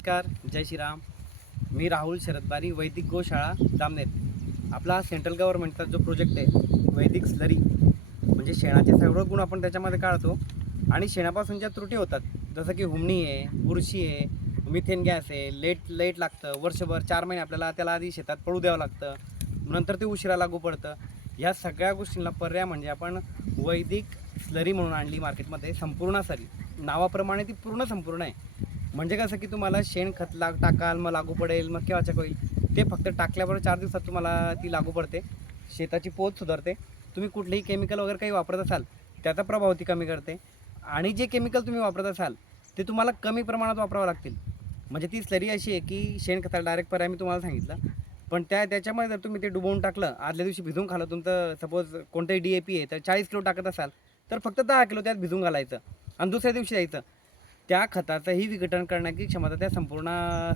नमस्कार, जय श्रीराम. मी राहुल शरदबारी, वैदिक गोशाळा जामनेर. आपला सेंट्रल गव्हर्नमेंटचा जो प्रोजेक्ट आहे वैदिक स्लरी, म्हणजे शेणाचे सर्व गुण आपण त्याच्यामध्ये काढतो आणि शेणापासून ज्या त्रुटी होतात जसं की हुमणी आहे, बुरशी आहे, मिथेन गॅस आहे, लेट लागतं वर्षभर 4 महिने आपल्याला त्याला आधी शेतात पडू द्यावं लागतं, नंतर ते उशिरा लागू पडतं. ह्या सगळ्या गोष्टींना पर्याय म्हणजे आपण वैदिक स्लरी म्हणून आणली मार्केटमध्ये. संपूर्ण स्लरी नावाप्रमाणे ती पूर्ण संपूर्ण आहे. म्हणजे कसं की तुम्हाला शेणखत टाकाल, मग लागू पडेल, मग केव्हाच्या होईल. ते फक्त टाकल्याबरोबर 4 दिवसात तुम्हाला ती लागू पडते. शेताची पोत सुधारते. तुम्ही कुठलेही केमिकल वगैरे काही वापरत असाल त्याचा प्रभाव ती कमी करते. आणि जे केमिकल तुम्ही वापरत असाल ते तुम्हाला कमी प्रमाणात वापरावं लागतील. म्हणजे ती स्लरी अशी आहे की शेणखताला डायरेक्ट पर्याय मी तुम्हाला सांगितलं, पण त्याच्यामध्ये जर तुम्ही ते डुबवून टाकलं, आदल्या दिवशी भिजून खाल्लं, तुमचं सपोज कोणतंही DAP आहे तर 40 किलो टाकत असाल तर फक्त 10 किलो त्यात भिजून घालायचं आणि दुसऱ्या दिवशी द्यायचं. त्या खताचंही विघटन करण्याची क्षमता त्या संपूर्ण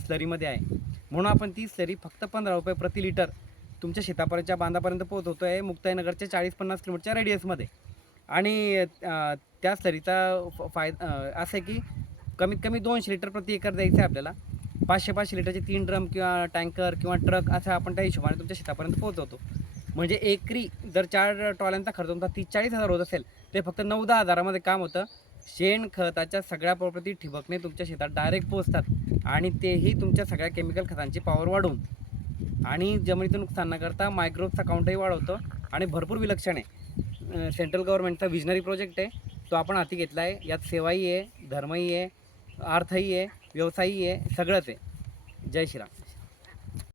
स्लरीमध्ये आहे. म्हणून आपण ती स्लरी फक्त ₹15 प्रति लिटर तुमच्या शेतापर्यंतच्या बांधापर्यंत पोहोचवतो आहे, मुक्ताईनगरच्या 40-50 किलोमीटरच्या रेडियसमध्ये. आणि त्या स्लरीचा असं आहे की कमीत कमी 200 लिटर प्रति एकर द्यायचं आहे आपल्याला. 500-500 लिटरचे 3 ड्रम किंवा टँकर किंवा ट्रक असं आपण त्या हिशोबाने तुमच्या शेतापर्यंत पोहोचवतो. म्हणजे एकरी जर 4 ट्रॉल्यांचा खर्च तुमचा 30-40 हजार होत असेल, ते फक्त 9-10 हजारामध्ये काम होतं. शेणखताच्या सगळ्या प्रॉपर्टी ठिबकने तुमच्या शेतात डायरेक्ट पोहोचतात आणि तेही तुमच्या सगळ्या केमिकल खतांची पॉवर वाढवून आणि जमिनीचं नुकसान न करता मायक्रोबचा काउंटही वाढवतो आणि भरपूर विलक्षण आहे. सेंट्रल गव्हर्नमेंटचा विजनरी प्रोजेक्ट आहे, तो आपण हाती घेतला आहे. यात सेवाही आहे, धर्मही आहे, अर्थही आहे, व्यवसायही आहे, सगळंच आहे. जय श्रीराम.